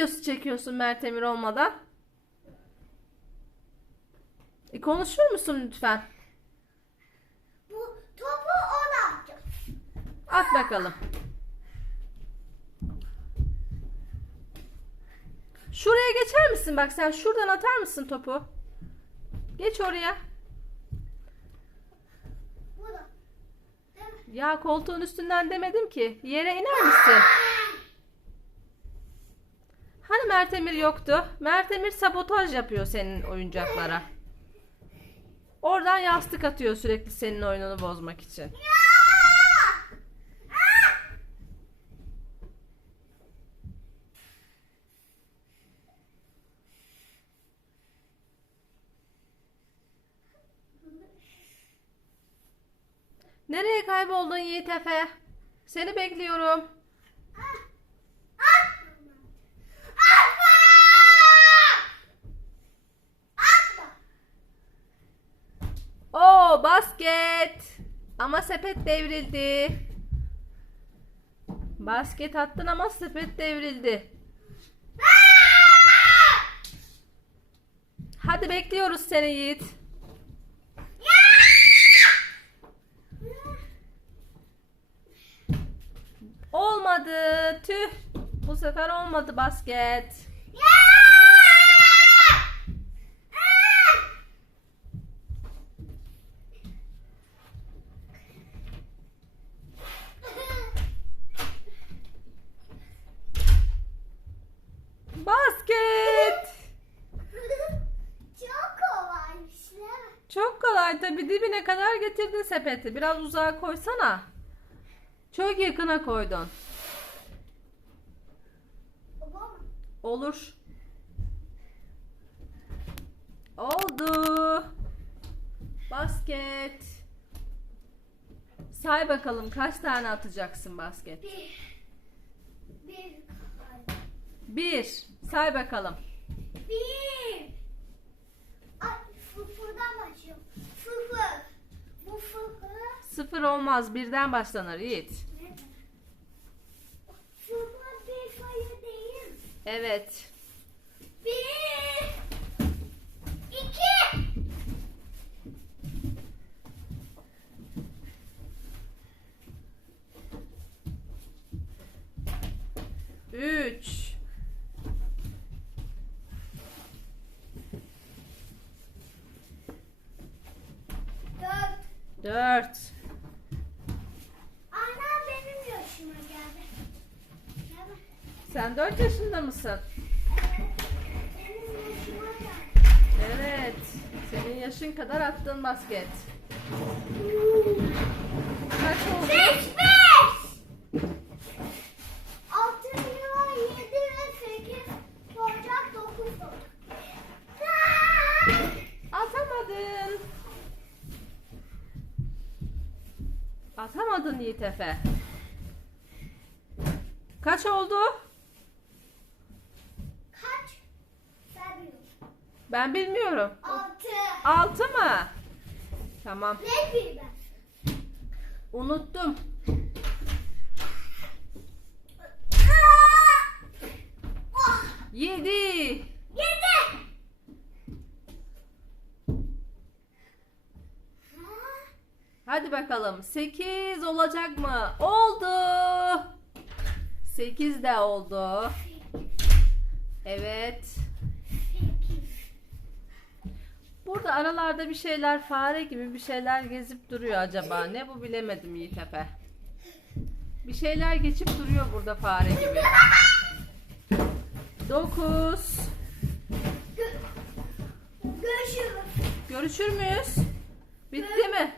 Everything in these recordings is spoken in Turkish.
videosu çekiyorsun Mert Emir olmadan? E, konuşur musun lütfen? Bu topu ona atacağım. At bakalım. Şuraya geçer misin? Bak sen şuradan atar mısın topu? Geç oraya. Ya koltuğun üstünden demedim ki. Yere iner misin? Hani Mert Emir yoktu? Mert Emir sabotaj yapıyor senin oyuncaklara. Oradan yastık atıyor sürekli senin oyununu bozmak için. Nereye kayboldun Yiğit Efe? Seni bekliyorum. Basket. Ama sepet devrildi. Basket attın ama sepet devrildi. Hadi bekliyoruz seni Yiğit. Olmadı. Tüh. Bu sefer olmadı basket. Çok kolaymış değil mi? Kolay tabii dibine kadar getirdin sepeti. Biraz uzağa koysana. Çok yakına koydun. Olur. Oldu. Basket. Say bakalım kaç tane atacaksın basket? Bir. Bir. Bir. Say bakalım. Bir. Ay sıfırdan başlıyorum. Sıfır. Bu sıfır. Olmaz. Birden başlanır Yiğit. Ne? Sıfır bir sayı değil. Evet. Bir. İki. Üç. Dört. Dört. Sen dört yaşında mısın? Evet. Senin yaşın kadar attın basket. Kaç oldu? Beş beş. Altı lira yedi ve sekiz olacak dokuz olacak. Atamadın. Atamadın Yiğit Efe. Kaç oldu? Kaç? Ben biliyorum. Ben bilmiyorum. Altı. Altı mı? Tamam. Ne ben? Unuttum. Yedi. yedi. Hadi bakalım. Sekiz olacak mı? Oldu. Sekiz de oldu. Evet. Burada aralarda bir şeyler fare gibi bir şeyler gezip duruyor acaba. Ne bu bilemedim Yiğit Efe. Bir şeyler geçip duruyor burada fare gibi. Dokuz. Görüşürüz. Görüşür müyüz? Bitti mi?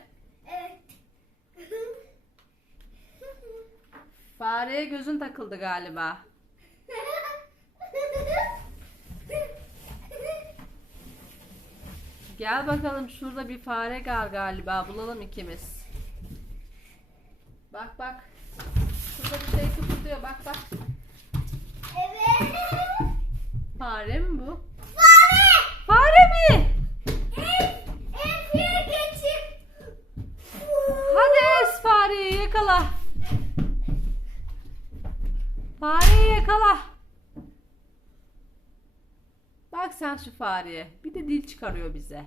Evet. Fareye gözün takıldı galiba. Gel bakalım şurada bir fare var galiba. Bulalım ikimiz. Bak bak. Şurada bir şey kıpırdıyor. Bak bak. evet. Fare mi bu? Fare! Fare mi? Ev, evye geçip. Hadi es fareyi yakala. Fareyi yakala. Ya şu fareye. Bir de dil çıkarıyor bize.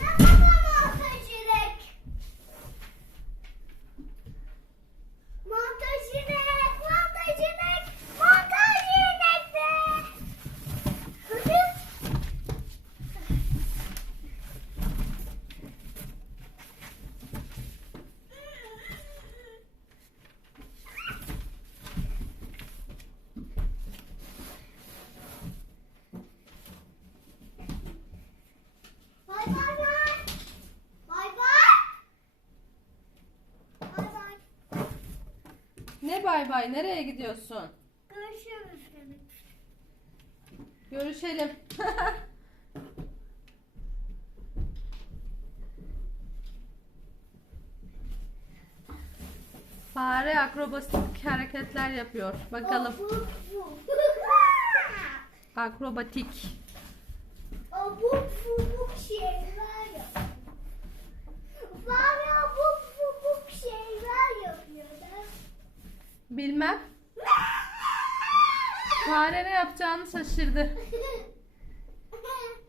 Merhaba montajcılık. Montajcılık, montajcılık, montajcılık be. Hadi. Bay bay bay. Bay bay. Bay bay. Ne bay bay nereye gidiyorsun? Görüşürüz demek. Görüşelim. Fare akrobatik hareketler yapıyor. Bakalım. Akrobatik. Abuk subuk şeyler yapıyor. Bana abuk subuk şeyler yapıyorlar. Bilmem. Fare ne yapacağını şaşırdı.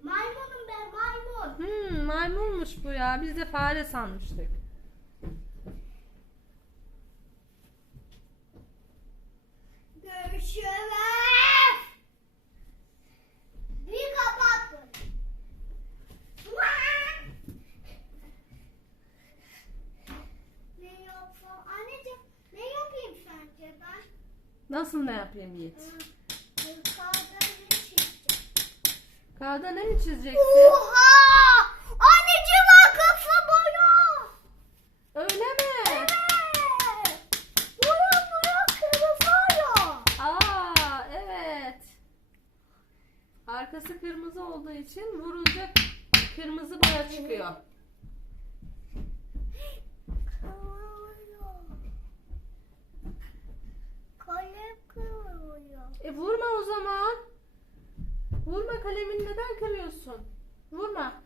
Maymunum ben maymun. Hmm, maymunmuş bu ya. Biz de fare sanmıştık. Görüşürüz. Bir kapat. Ne yapsam? Anneciğim ne yapayım sence ben? Nasıl ne yapayım Yiğit? Kağıda ne mi çizeceksin? Oha! E vurma o zaman. Vurma kalemini neden kırıyorsun? Vurma.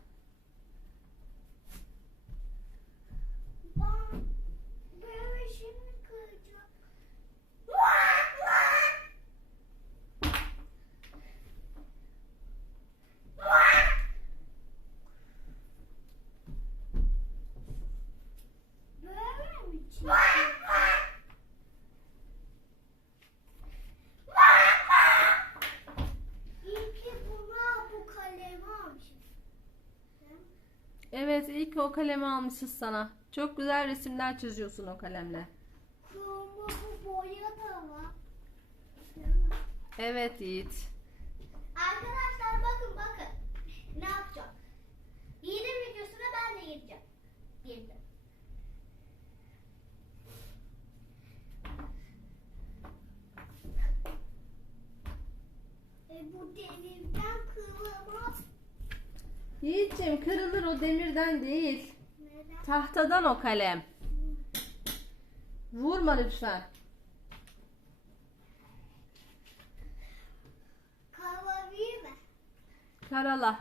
Ben böyle şimdi kıracağım. Böyle mi çizeceğim? İyi ki buna bu kalemi almışım. Evet ilk o kalemi almışız sana. Çok güzel resimler çiziyorsun o kalemle. Evet Yiğit. Arkadaşlar bakın bakın. Ne yapacağım? Yiğit'in videosuna ben de gireceğim. Girdim. E bu kırılamaz. Yiğit'ciğim kırılır o demirden değil. Neden? Tahtadan o kalem. Vurma lütfen. Kavabilir mi? Karala.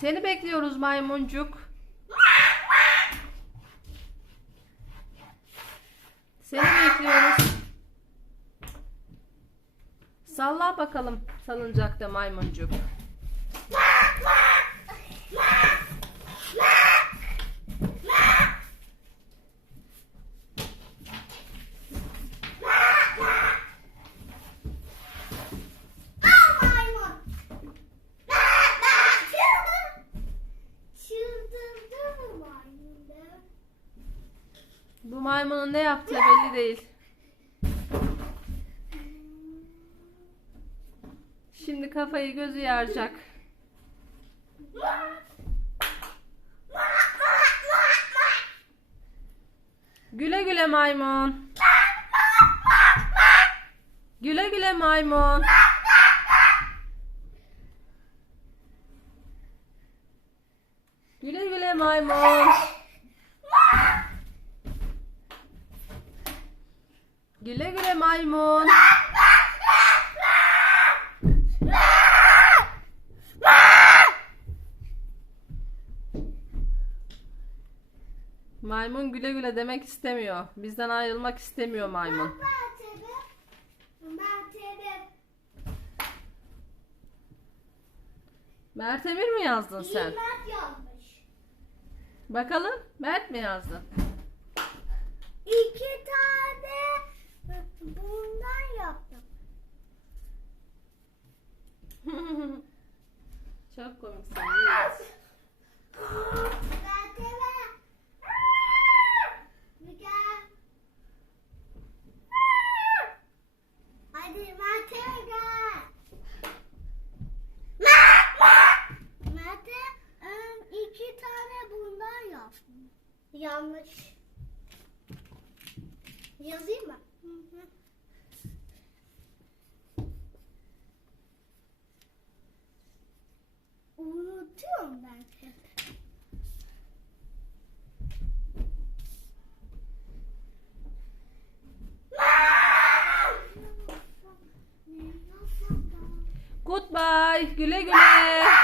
Seni bekliyoruz maymuncuk. Seni bekliyoruz. Salla bakalım salıncakta maymuncuk. Bu maymunun ne yaptığı belli değil. Kafayı gözü yaracak. Güle güle maymun. Güle güle maymun. Güle güle maymun. Güle güle maymun. Maymun güle güle demek istemiyor. Bizden ayrılmak istemiyor maymun. Mert Emir mi yazdın sen? Mert yazmış. Bakalım Mert mi yazdın? İki tane bundan yaptım. Çok komiksin. Yiğit. Mertebe. Bir gel. Hadi Mertebe gel. Mert'e em, iki tane bundan yaptım. Yanlış. Yazayım mı? Hı hı. Unutuyorum ben hep. Goodbye. Güle güle.